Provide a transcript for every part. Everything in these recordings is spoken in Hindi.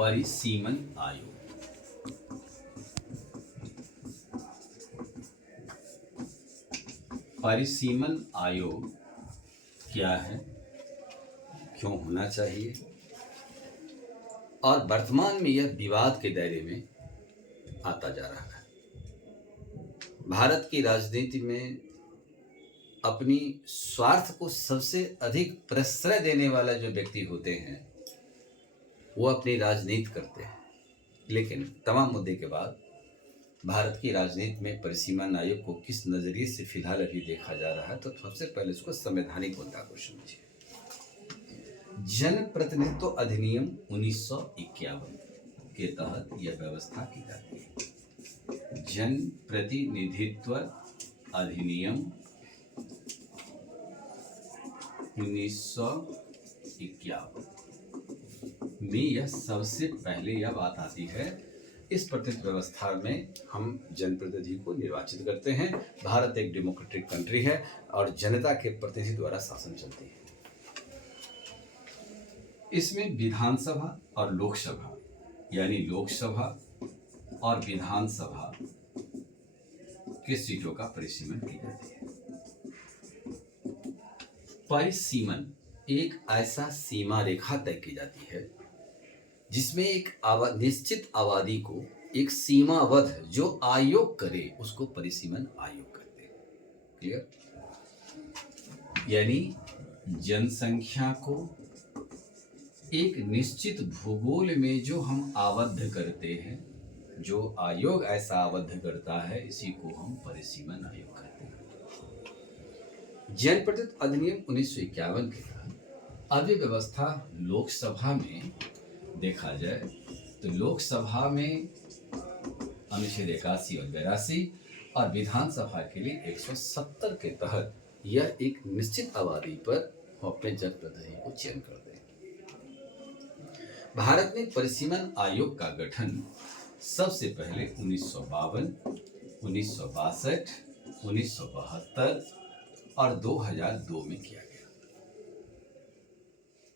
परिसीमन आयोग। परिसीमन आयोग क्या है, क्यों होना चाहिए, और वर्तमान में यह विवाद के दायरे में आता जा रहा है। भारत की राजनीति में अपनी स्वार्थ को सबसे अधिक प्रश्रय देने वाला जो व्यक्ति होते हैं वो अपनी राजनीति करते हैं, लेकिन तमाम मुद्दे के बाद भारत की राजनीति में परिसीमन आयोग को किस नजरिए से फिलहाल अभी देखा जा रहा है, तो सबसे पहले इसको संवैधानिक मुद्दा को समझिए। जन प्रतिनिधित्व अधिनियम 1951 के तहत यह व्यवस्था की जाती है। जन प्रतिनिधित्व अधिनियम 1951 में यह सबसे पहले यह बात आती है। इस प्रतिनिधि व्यवस्था में हम जनप्रतिनिधि को निर्वाचित करते हैं। भारत एक डेमोक्रेटिक कंट्री है और जनता के प्रतिनिधि द्वारा शासन चलती है। इसमें विधानसभा और लोकसभा यानी लोकसभा और विधानसभा की सीटों का परिसीमन की जाती है। परिसीमन एक ऐसा सीमा रेखा तय की जाती है जिसमें एक निश्चित आबादी को एक सीमाबद्ध जो आयोग करे उसको परिसीमन आयोग कहते हैं। क्लियर? यानी जनसंख्या को एक निश्चित भूगोल में जो हम आबद्ध करते हैं, जो आयोग ऐसा आबद्ध करता है, इसी को हम परिसीमन आयोग कहते हैं। जनप्रतिनिधित्व अधिनियम 1951 के तहत अब ये व्यवस्था लोकसभा में देखा जाए तो लोकसभा में अनुच्छेद 81 और 82 और विधानसभा के लिए 170 के तहत यह एक निश्चित आबादी पर अपने जनप्रतिनिधि को चयन कर दे। भारत में परिसीमन आयोग का गठन सबसे पहले 1952, 1962, 1972 और 2002 में किया गया।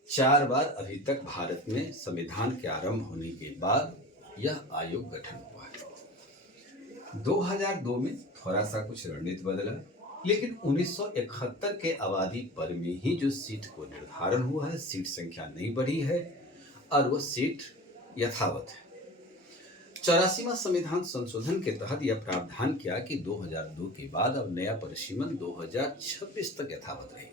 4 बार अभी तक भारत में संविधान के आरंभ होने के बाद यह आयोग गठन हुआ है। 2002 में थोड़ा सा कुछ रणनीति बदला, लेकिन 1971 के आबादी पर में ही जो सीट को निर्धारण हुआ है, सीट संख्या नहीं बढ़ी है और वो सीट यथावत है। 84वां संविधान संशोधन के तहत यह प्रावधान किया कि 2002 के बाद अब नया परिसीमन 2026 तक यथावत रहेगी।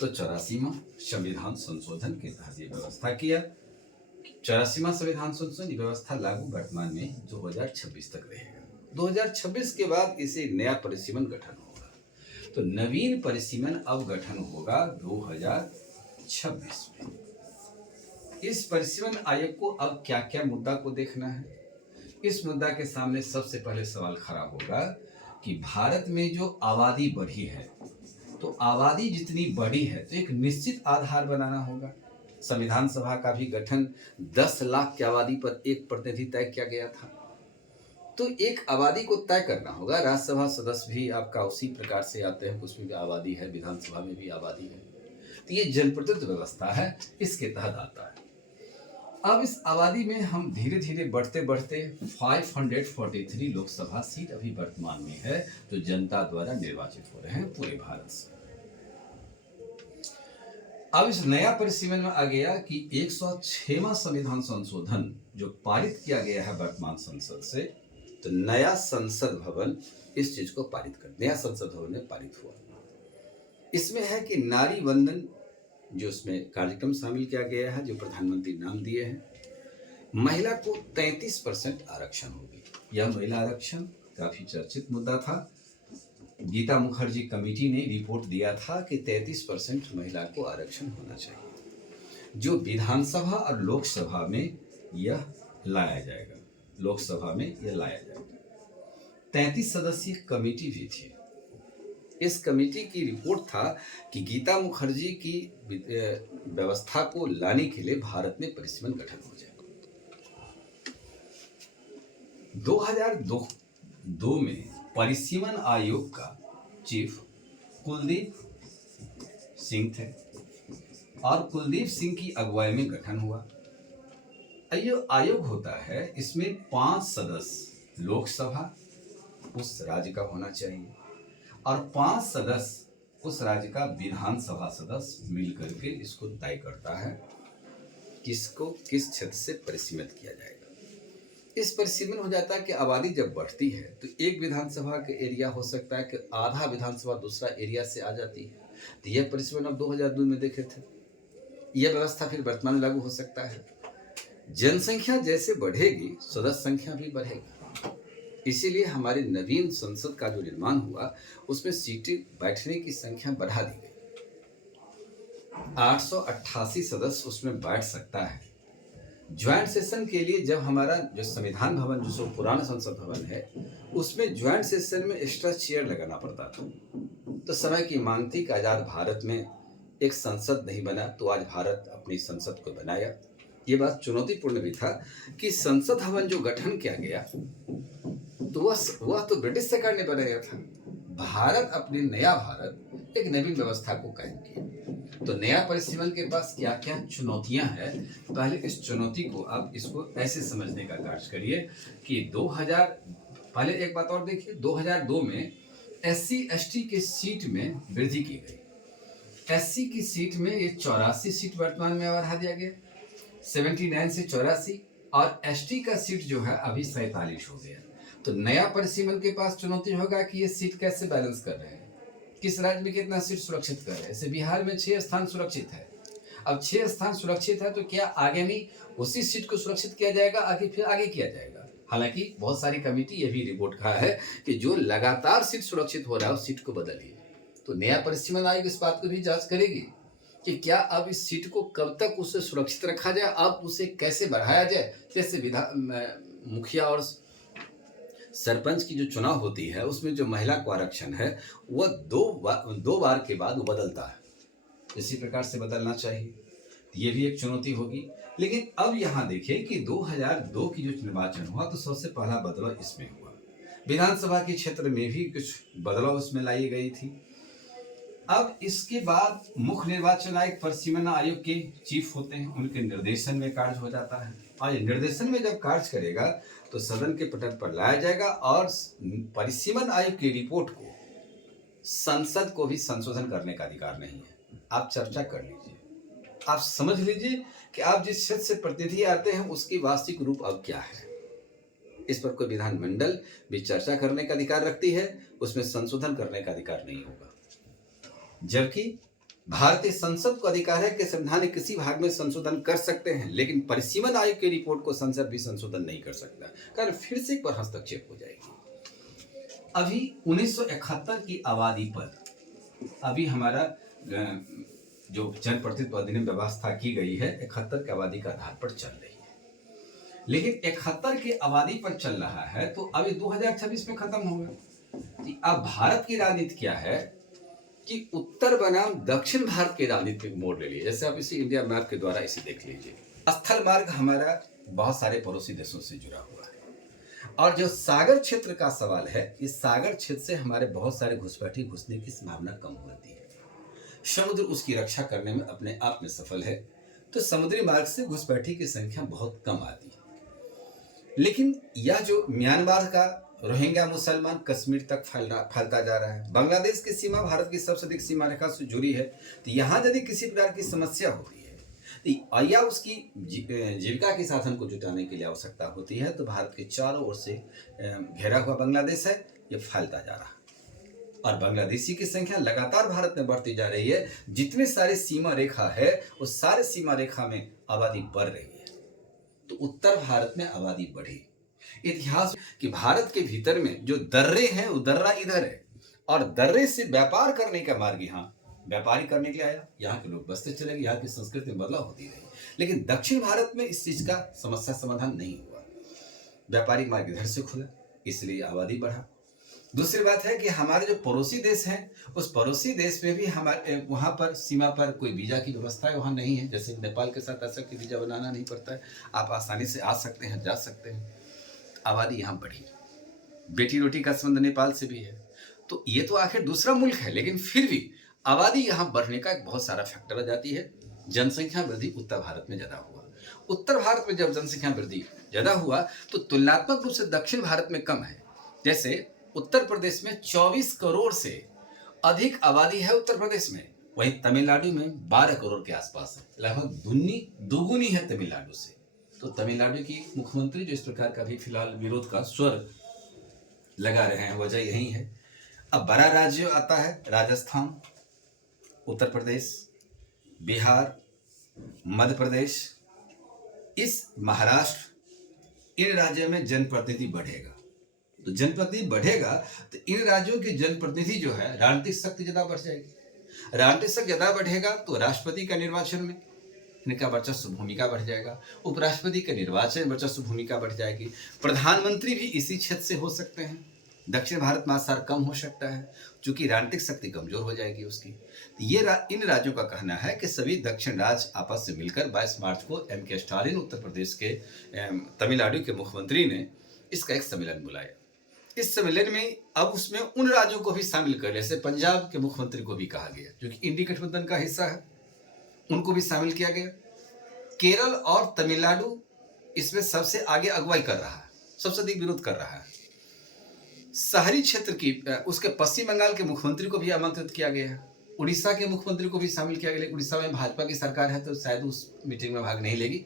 तो 84वां संविधान संशोधन के तहत यह व्यवस्था किया। 84वां संविधान संशोधन व्यवस्था लागू वर्तमान में 2026 तक रहेगा। 2026 के बाद इसे नया परिसीमन गठन होगा। तो नवीन परिसीमन अब गठन होगा 2026 में। इस परिसीमन आयोग को अब क्या क्या मुद्दा को देखना है? इस मुद्दा के सामने सबसे पहले सवाल खड़ा होगा कि भारत में जो आबादी बढ़ी है, तो आबादी जितनी बड़ी है तो एक निश्चित आधार बनाना होगा। संविधान सभा का भी गठन 10 लाख की आबादी पर एक प्रतिनिधि तय किया गया था। तो एक आबादी को तय करना होगा। राज्यसभा सदस्य भी आपका उसी प्रकार से आते हैं, उसमें भी आबादी है, विधानसभा में भी आबादी है। तो ये जनप्रतिनिधित्व व्यवस्था है, इसके तहत आता है। अब इस आबादी में हम धीरे धीरे बढ़ते बढ़ते 543 लोकसभा सीट अभी वर्तमान में है जो जनता द्वारा निर्वाचित हो रहे हैं पूरे भारत से। अब इस नया परिसीमन में आ गया कि 106वां संविधान संशोधन जो पारित किया गया है वर्तमान संसद से, तो नया संसद भवन इस चीज को पारित कर, नया संसद भवन में पारित हुआ। इसमें है कि नारी वंदन जो उसमें कार्यक्रम शामिल किया गया है, जो प्रधानमंत्री नाम दिए हैं। महिला को 33% आरक्षण होगी। यह महिला आरक्षण काफी चर्चित मुद्दा था। गीता मुखर्जी कमेटी ने रिपोर्ट दिया था कि 33% महिला को आरक्षण होना चाहिए, जो विधानसभा और लोकसभा में यह लाया जाएगा। लोकसभा में यह लाया जाएगा। 33 सदस्यीय कमेटी भी थी। इस कमेटी की रिपोर्ट था कि गीता मुखर्जी की व्यवस्था को लाने के लिए भारत में परिसीमन गठन हो जाए। 2002 में परिसीमन आयोग का चीफ कुलदीप सिंह थे और कुलदीप सिंह की अगुवाई में गठन हुआ। आयोग होता है, इसमें 5 सदस्य लोकसभा उस राज्य का होना चाहिए और 5 सदस्य उस राज्य का विधानसभा सदस्य मिल करके इसको तय करता है किसको किस क्षेत्र से परिसीमित किया जाएगा। इस परिसीमन हो जाता है कि आबादी जब बढ़ती है तो एक विधानसभा के एरिया हो सकता है कि आधा विधानसभा दूसरा एरिया से आ जाती है। तो यह परिसीमन अब 2002 में देखे थे, यह व्यवस्था फिर वर्तमान में लागू हो सकता है। जनसंख्या जैसे बढ़ेगी सदस्य संख्या भी बढ़ेगी, इसीलिए हमारे नवीन संसद का जो निर्माण हुआ उसमें सीटें बैठने की संख्या बढ़ा दी गई। 888 सदस्य उसमें बैठ सकता है। ज्वाइंट सेशन के लिए जब हमारा जो संविधान भवन जो पुराना संसद भवन है उसमें ज्वाइंट सेशन में एक्स्ट्रा चेयर लगाना पड़ता था, तो समय की मांग थी कि आज़ाद भारत में एक संसद नहीं बना, तो आज भारत अपनी संसद को बनाया। ये बात चुनौतीपूर्ण भी था कि संसद भवन जो गठन किया गया तो वह तो ब्रिटिश सरकार ने बनाया था। भारत अपने नया भारत एक नवीन व्यवस्था को कायम किया। तो नया परिसीमन के पास क्या क्या चुनौतियां हैं, पहले इस चुनौती को आप इसको ऐसे समझने का कार्य करिए कि 2000 पहले एक बात और देखिए, 2002 में SC ST के सीट में वृद्धि की गई। SC की सीट में ये 84 सीट वर्तमान में बढ़ा दिया गया, 79 से 84, और ST का सीट जो है अभी 47 हो गया। तो नया परिसीमन के पास चुनौती होगा कि ये सीट कैसे बैलेंस कर रहे हैं, किस राज्य में कितना सीट सुरक्षित कर रहे हैं। जैसे बिहार में 6 स्थान सुरक्षित है, अब 6 स्थान सुरक्षित है तो क्या आगे नहीं उसी सीट को सुरक्षित किया जाएगा, आगे फिर आगे किया जाएगा। हालांकि बहुत सारी कमेटी ये भी रिपोर्ट कहा है कि जो लगातार सीट सुरक्षित हो रहा है उस सीट को बदलिए। तो नया परिसीमन आयोग इस बात को भी जांच करेगी कि क्या अब इस सीट को कब तक उसे सुरक्षित रखा जाए, अब उसे कैसे बढ़ाया जाए। जैसे मुखिया और सरपंच की जो चुनाव होती है उसमें जो महिला को आरक्षण है वह दो बार के बाद वो बदलता है, इसी प्रकार से बदलना चाहिए। ये भी एक चुनौती होगी। लेकिन अब यहाँ देखिए कि 2002 की जो निर्वाचन हुआ तो सबसे पहला बदलाव इसमें हुआ, विधानसभा के क्षेत्र में भी कुछ बदलाव उसमें लाई गई थी। अब इसके बाद मुख्य निर्वाचन आयोग परिसीमन आयोग के चीफ होते हैं, उनके निर्देशन में कार्य हो जाता है और निर्देशन में जब कार्य करेगा तो सदन के पटल पर लाया जाएगा और परिसीमन आयोग की रिपोर्ट को संसद को भी संशोधन करने का अधिकार नहीं है। आप चर्चा कर लीजिए, आप समझ लीजिए कि आप जिस क्षेत्र से प्रतिनिधि आते हैं उसकी वास्तविक रूप अब क्या है। इस पर कोई विधानमंडल भी चर्चा करने का अधिकार रखती है, उसमें संशोधन करने का अधिकार नहीं होगा। जबकि भारतीय संसद को अधिकार है कि संविधान के किसी भाग में संशोधन कर सकते हैं, लेकिन परिसीमन आयोग की रिपोर्ट को संसद भी संशोधन नहीं कर सकता, कारण फिर से एक बार हस्तक्षेप हो जाएगी। अभी 1971 की आबादी पर अभी हमारा जो जनप्रतिनिधित्व अधिनियम व्यवस्था की गई है 71 की आबादी के आधार पर चल रही है, लेकिन 71 की आबादी पर चल रहा है तो अभी 2026 में खत्म होगा। अब भारत की राजनीति क्या है कि उत्तर बनाम दक्षिण भारत के राजनीतिक मोड़ ले लिए। जैसे आप इसी इंडिया मैप के द्वारा इसे देख लीजिए, स्थल मार्ग हमारा बहुत सारे पड़ोसी देशों से जुड़ा हुआ है और जो सागर क्षेत्र का सवाल है, इस सागर क्षेत्र से हमारे बहुत सारे घुसपैठी घुसने की संभावना कम होती है। समुद्र उसकी रक्षा करने में अपने आप में सफल है, तो समुद्री मार्ग से घुसपैठी की संख्या बहुत कम आती है। लेकिन यह जो म्यांमार का रोहिंग्या मुसलमान कश्मीर तक फैलता जा रहा है, बांग्लादेश की सीमा भारत की सबसे अधिक सीमा रेखा से जुड़ी है, तो यहाँ यदि किसी प्रकार की समस्या होती है तो या उसकी जीविका के साधन को जुटाने के लिए आवश्यकता होती है, तो भारत के चारों ओर से घेरा हुआ बांग्लादेश है, ये फैलता जा रहा है और बांग्लादेशी की संख्या लगातार भारत में बढ़ती जा रही है। जितने सारे सीमा रेखा है उस सारे सीमा रेखा में आबादी बढ़ रही है, तो उत्तर भारत में आबादी बढ़ी। इतिहास कि भारत के भीतर में जो दर्रे हैं वो दर्रा इधर है और दर्रे से व्यापार करने का मार्ग यहाँ व्यापारी करने के लिए आया, यहाँ के लोग बसते चले गए, यहाँ की संस्कृति में बदलाव होती रही। लेकिन दक्षिण भारत में इस चीज का समस्या समाधान नहीं हुआ, व्यापारिक मार्ग इधर से खुला, इसलिए आबादी बढ़ा। दूसरी बात है कि हमारे जो पड़ोसी देश हैं उस पड़ोसी देश में भी हमारे वहाँ पर सीमा पर कोई वीजा की व्यवस्था वहाँ नहीं है। जैसे नेपाल के साथ ऐसा कि वीजा बनाना नहीं पड़ता है, आप आसानी से आ सकते हैं, जा सकते हैं। आबादी यहाँ बढ़ी, बेटी रोटी का संबंध नेपाल से भी है, तो ये तो आखिर दूसरा मुल्क है, लेकिन फिर भी आबादी यहाँ बढ़ने का एक बहुत सारा फैक्टर आ जाती है। जनसंख्या वृद्धि उत्तर भारत में ज़्यादा हुआ, उत्तर भारत में जब जनसंख्या वृद्धि ज़्यादा हुआ तो तुलनात्मक रूप से दक्षिण भारत में कम है। जैसे उत्तर प्रदेश में 24 करोड़ से अधिक आबादी है उत्तर प्रदेश में, वहीं तमिलनाडु में 12 करोड़ के आसपास है, लगभग दुगुनी है तमिलनाडु से। तो तमिलनाडु की मुख्यमंत्री जो इस प्रकार का भी फिलहाल विरोध का स्वर लगा रहे हैं, वजह यही है। अब बड़ा राज्य आता है राजस्थान, उत्तर प्रदेश, बिहार, मध्य प्रदेश, इस महाराष्ट्र, इन राज्यों में जनप्रतिनिधि बढ़ेगा। तो जनप्रतिनिधि बढ़ेगा तो इन राज्यों के जनप्रतिनिधि जो है राजनीतिक शक्ति ज्यादा बढ़ जाएगी। राजनीतिक शक्ति ज्यादा बढ़ेगा तो राष्ट्रपति का निर्वाचन में इनका वर्चस्व भूमिका बढ़ जाएगा, उपराष्ट्रपति के निर्वाचन में वर्चस्व भूमिका बढ़ जाएगी, प्रधानमंत्री भी इसी क्षेत्र से हो सकते हैं। दक्षिण भारत में आसार कम हो सकता है क्योंकि राजनीतिक शक्ति कमजोर हो जाएगी उसकी। तो ये इन राज्यों का कहना है कि सभी दक्षिण राज्य आपस से मिलकर 22 मार्च को M.K. स्टालिन उत्तर प्रदेश के तमिलनाडु के मुख्यमंत्री ने इसका एक सम्मेलन बुलाया। इस सम्मेलन में अब उसमें उन राज्यों को भी शामिल कर, जैसे पंजाब के मुख्यमंत्री को भी कहा गया जो कि इंडी गठबंधन का हिस्सा है, उनको भी शामिल किया गया। केरल और तमिलनाडु इसमें सबसे आगे अगुवाई कर रहा है, सबसे अधिक विरोध कर रहा है। शहरी क्षेत्र की उसके पश्चिम बंगाल के मुख्यमंत्री को भी आमंत्रित किया गया है, उड़ीसा के मुख्यमंत्री को भी शामिल किया गया। उड़ीसा में भाजपा की सरकार है तो शायद उस मीटिंग में भाग नहीं लेगी।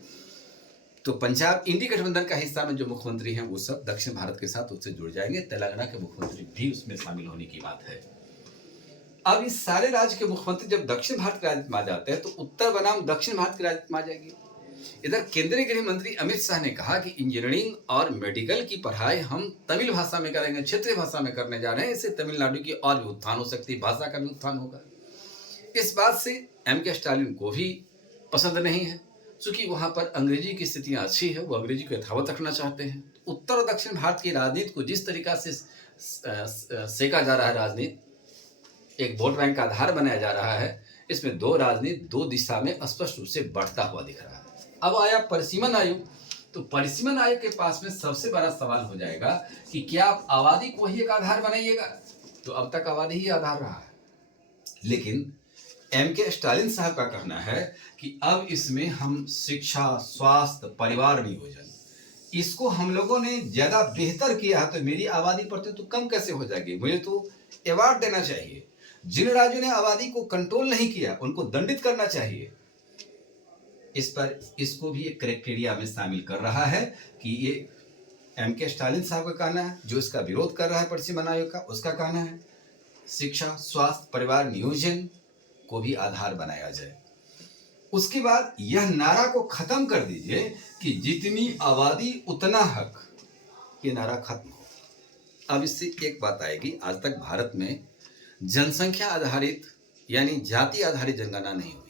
तो पंजाब इंडी गठबंधन का हिस्सा में जो मुख्यमंत्री हैं वो सब दक्षिण भारत के साथ उससे जुड़ जाएंगे। तेलंगाना के मुख्यमंत्री भी उसमें शामिल होने की बात है। अब इस सारे राज्य के मुख्यमंत्री जब दक्षिण भारत के राज्य में आ जाते हैं तो उत्तर बनाम दक्षिण भारत के राज्य में आ जाएगी। इधर केंद्रीय गृह मंत्री अमित शाह ने कहा कि इंजीनियरिंग और मेडिकल की पढ़ाई हम तमिल भाषा में करेंगे, क्षेत्रीय भाषा में करने जा रहे हैं। इससे तमिलनाडु की और भी उत्थान हो सकती है, भाषा का भी उत्थान होगा। इस बात से M.K. स्टालिन को भी पसंद नहीं है क्योंकि वहां पर अंग्रेजी की स्थितियां अच्छी है, वो अंग्रेजी को यथावत रखना चाहते हैं। उत्तर और दक्षिण भारत की राजनीति को जिस तरीका से सेका जा रहा है, राजनीति एक वोट बैंक का आधार बनाया जा रहा है, इसमें दो राजनीति दो दिशा में स्पष्ट रूप से बढ़ता हुआ दिख रहा है। अब आया परिसीमन आयोग, तो परिसीमन आयोग के पास में सबसे बड़ा सवाल हो जाएगा कि क्या आप आबादी को ही एक आधार बनाइएगा। तो अब तक आबादी ही आधार रहा है, लेकिन M.K. स्टालिन साहब का कहना है कि अब इसमें हम शिक्षा, स्वास्थ्य, परिवार नियोजन, इसको हम लोगों ने ज्यादा बेहतर किया है, तो मेरी आबादी पर तो कम कैसे हो जाएगी। मुझे तो अवार्ड देना चाहिए। जिन राज्यों ने आबादी को कंट्रोल नहीं किया उनको दंडित करना चाहिए। इस पर इसको भी एक क्राइटेरिया में शामिल कर रहा है कि ये M.K. स्टालिन साहब का कहना है, जो इसका विरोध कर रहा है परिसीमन आयोग का, उसका कहना है शिक्षा, स्वास्थ्य, परिवार नियोजन को भी आधार बनाया जाए। उसके बाद यह नारा को खत्म कर दीजिए कि जितनी आबादी उतना हक, ये नारा खत्म हो। अब इससे एक बात आएगी, आज तक भारत में जनसंख्या आधारित यानी जाति आधारित जनगणना नहीं हुई।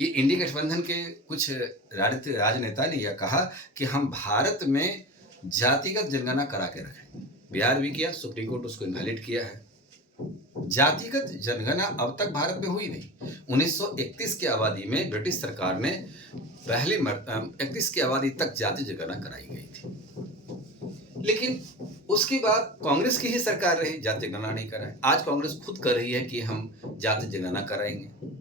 ये इंडी गठबंधन के कुछ राजनेता ने यह कहा कि हम भारत में जातिगत जनगणना करा के रखें। बिहार भी किया, सुप्रीम कोर्ट उसको इनवैलिड किया है। जातिगत जनगणना अब तक भारत में हुई नहीं। 1931 की आबादी में ब्रिटिश सरकार ने पहली 31 की आबादी तक जाति जनगणना कराई गई थी, लेकिन उसके बाद कांग्रेस की ही सरकार रही, जाति जनगणना नहीं कराई। आज कांग्रेस खुद कर रही है कि हम जाति जनगणना कराएंगे।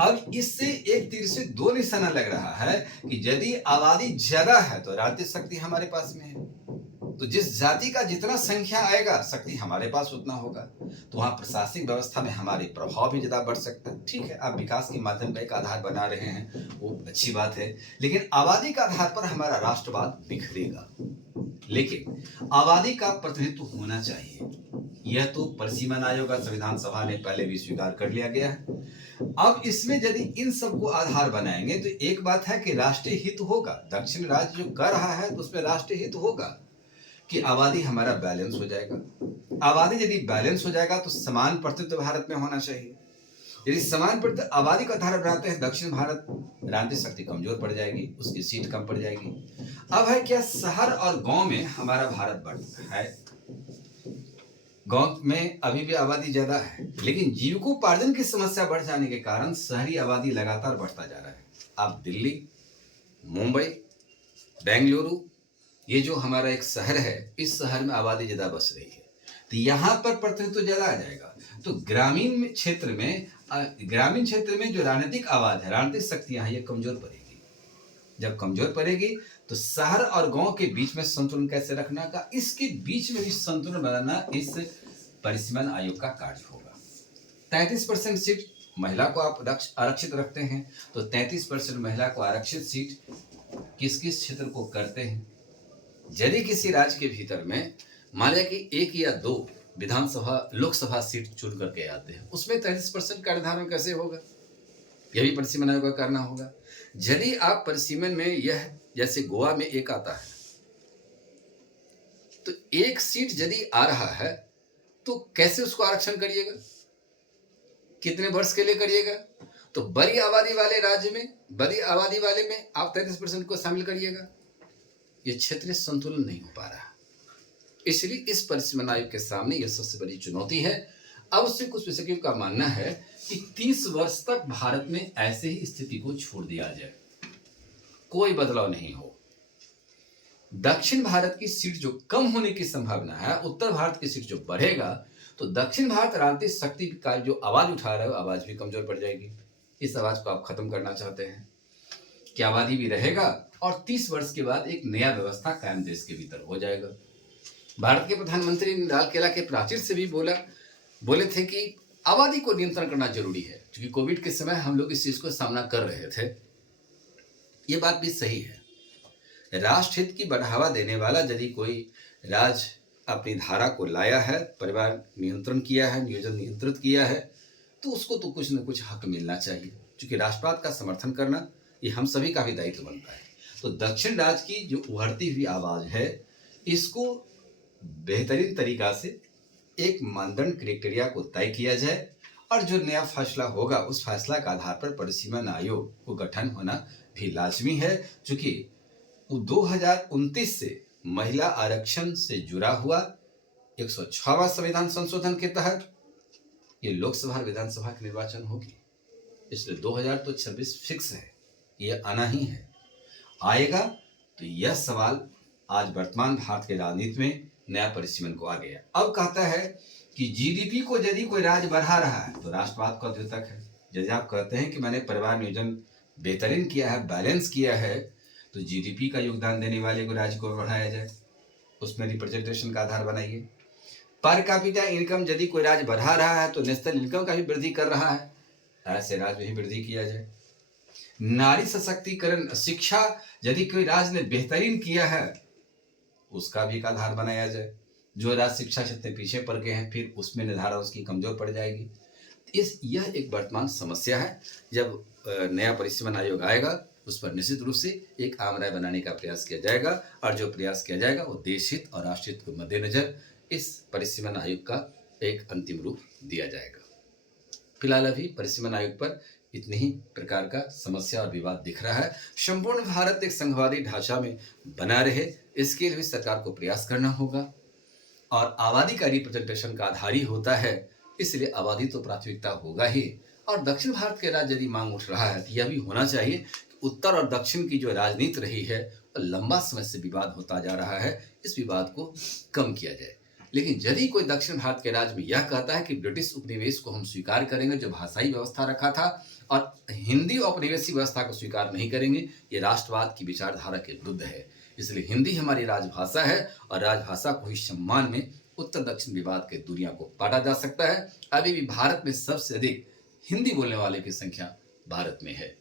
अब इससे एक तीर से दो निशाना लग रहा है कि यदि आबादी ज्यादा है तो राजनीतिक शक्ति हमारे पास में है, तो जिस जाति का जितना संख्या आएगा शक्ति हमारे पास उतना होगा, तो वहां प्रशासनिक व्यवस्था में हमारे प्रभाव भी ज्यादा बढ़ सकता है। ठीक है, आप विकास के माध्यम का एक आधार बना रहे हैं, वो अच्छी बात है, लेकिन आबादी का आधार पर हमारा राष्ट्रवाद बिखरेगा। लेकिन आबादी का प्रतिनिधित्व होना चाहिए, यह तो परिसीमन आयोग और संविधान सभा ने पहले भी स्वीकार कर लिया गया है। अब इसमें यदि इन सबको आधार बनाएंगे तो एक बात है कि राष्ट्रीय हित होगा। दक्षिण राज्य जो कर रहा है तो उसमें राष्ट्रीय हित होगा कि आबादी हमारा बैलेंस हो जाएगा। आबादी यदि बैलेंस हो जाएगा तो समान प्रतिनिधित्व भारत में होना चाहिए। यदि समान प्रतिनिधित्व आबादी का आधार बनाते हैं, दक्षिण भारत राजनीतिक शक्ति कमजोर पड़ जाएगी, उसकी सीट कम पड़ जाएगी। अब है क्या, शहर और गांव में हमारा भारत बढ़ता है, गांव में अभी भी आबादी ज्यादा है, लेकिन जीविकोपार्जन की समस्या बढ़ जाने के कारण शहरी आबादी लगातार बढ़ता जा रहा है। आप दिल्ली, मुंबई, बेंगलुरु, ये जो हमारा एक शहर है, इस शहर में आबादी ज्यादा बस रही है, तो यहाँ पर प्रतिनिधित्व ज्यादा आ जाएगा। तो ग्रामीण क्षेत्र में जो राजनीतिक आवाज है, राजनीतिक शक्तियां हैं, ये कमजोर पड़ेगी। जब कमजोर पड़ेगी तो शहर और गांव के बीच में संतुलन कैसे रखना का, इसके बीच में भी संतुलन बनाना इस परिसीमन आयोग का कार्य होगा। 33% सीट महिला को आप आरक्षित रखते हैं, तो 33% महिला को आरक्षित सीट किस किस क्षेत्र को करते हैं। यदि किसी राज्य के भीतर में मान लिया कि 1 या 2 विधानसभा लोकसभा सीट चुन करके आते हैं, उसमें 33% का निर्धारण कैसे होगा, यह भी परिसीमन आयोग को करना होगा। यदि आप परिसीमन में यह जैसे गोवा में 1 आता है, तो 1 सीट यदि आ रहा है तो कैसे उसको आरक्षण करिएगा, कितने वर्ष के लिए करिएगा। तो बड़ी आबादी वाले राज्य में, बड़ी आबादी वाले में आप 33% को शामिल करिएगा, ये क्षेत्रीय संतुलन नहीं हो पा रहा। इसलिए इस परिसीमन आयोग के सामने यह सबसे बड़ी चुनौती है। अब उससे कुछ विशेषज्ञों का मानना है कि 30 वर्ष तक भारत में ऐसे ही स्थिति को छोड़ दिया जाए, कोई बदलाव नहीं हो। दक्षिण भारत की सीट जो कम होने की संभावना है, उत्तर भारत की सीट जो बढ़ेगा, तो दक्षिण भारत राजनीतिक शक्ति का जो आवाज उठा रहा है, आवाज भी कमजोर पड़ जाएगी। इस आवाज को आप खत्म करना चाहते हैं कि आबादी भी रहेगा और 30 वर्ष के बाद एक नया व्यवस्था कायम देश के भीतर हो जाएगा। भारत के प्रधानमंत्री ने लाल किला के प्राचीर से भी बोले थे कि आबादी को नियंत्रण करना जरूरी है, क्योंकि कोविड के समय हम लोग इस चीज को सामना कर रहे थे। ये बात भी सही है। राष्ट्रहित की बढ़ावा देने वाला यदि कोई राज्य अपनी धारा को लाया है, परिवार नियंत्रण किया है, नियोजन नियंत्रित किया है, तो उसको तो कुछ न कुछ हक मिलना चाहिए, क्योंकि राष्ट्रवाद का समर्थन करना ये हम सभी का भी दायित्व बनता है। तो दक्षिण राज्य की जो उभरती हुई आवाज है, इसको बेहतरीन तरीका से एक मानदंड क्राइटेरिया को तय किया जाए और जो नया फैसला होगा उस फैसला के आधार पर परिसीमन आयोग को गठन होना भी लाजमी है, क्योंकि 2029 से महिला आरक्षण से जुड़ा हुआ 106वां संविधान संशोधन के तहत ये लोकसभा विधानसभा के निर्वाचन होगी। इसलिए 2026 फिक्स है, ये आना ही है। आएगा तो यह सवाल आज वर्तमान भारत के राजनीति में नया परिसीमन को आ गया। अब कहता है कि जीडीपी को यदि कोई राज्य बढ़ा रहा है तो राष्ट्रवाद का द्योतक है। यदि आप कहते हैं कि मैंने परिवार नियोजन बेहतरीन किया है, बैलेंस किया है, तो जीडीपी का योगदान देने वाले को राज्य को बढ़ाया जाए, उसमें रिप्रेजेंटेशन का आधार बनाइए। पर कैपिटा इनकम यदि कोई राज्य बढ़ा रहा है तो नेशनल इनकम का भी वृद्धि कर रहा है, ऐसे राज्य में ही वृद्धि किया जाए। नारी सशक्तिकरण शिक्षा यदि कोई राज्य ने बेहतरीन किया है, उसका भी एक आधार बनाया जाए। जो राज्य शिक्षा क्षेत्र में पीछे पड़ गए हैं, फिर उसमें निर्धारण उसकी कमजोर पड़ जाएगी। यह एक वर्तमान समस्या है। जब नया परिसीमन आयोग आएगा उस पर निश्चित रूप से एक आम राय बनाने का प्रयास किया जाएगा, और जो प्रयास किया जाएगा वो देश हित और राष्ट्र हित को मद्देनजर इस परिसीमन आयोग का एक अंतिम रूप दिया जाएगा। फिलहाल अभी परिसीमन आयोग पर इतनी ही प्रकार का समस्या और विवाद दिख रहा है। संपूर्ण भारत एक संघवादी ढांचा में बना रहे, इसके लिए सरकार को प्रयास करना होगा, और आबादी का रिप्रेजेंटेशन का आधार ही होता है, इसलिए आबादी तो प्राथमिकता होगा ही। और दक्षिण भारत के राज्य यदि मांग उठ रहा है तो यह भी होना चाहिए कि उत्तर और दक्षिण की जो राजनीति रही है और लंबा समय से विवाद होता जा रहा है, इस विवाद को कम किया जाए। लेकिन यदि कोई दक्षिण भारत के राज्य में यह कहता है कि ब्रिटिश उपनिवेश को हम स्वीकार करेंगे, जो भाषाई व्यवस्था रखा था, और हिंदी औपनिवेशिक व्यवस्था को स्वीकार नहीं करेंगे, ये राष्ट्रवाद की विचारधारा के विरुद्ध है। इसलिए हिंदी हमारी राजभाषा है और राजभाषा को ही सम्मान में उत्तर दक्षिण विवाद के दुनिया को बांटा जा सकता है। अभी भी भारत में सबसे अधिक हिंदी बोलने वाले की संख्या भारत में है।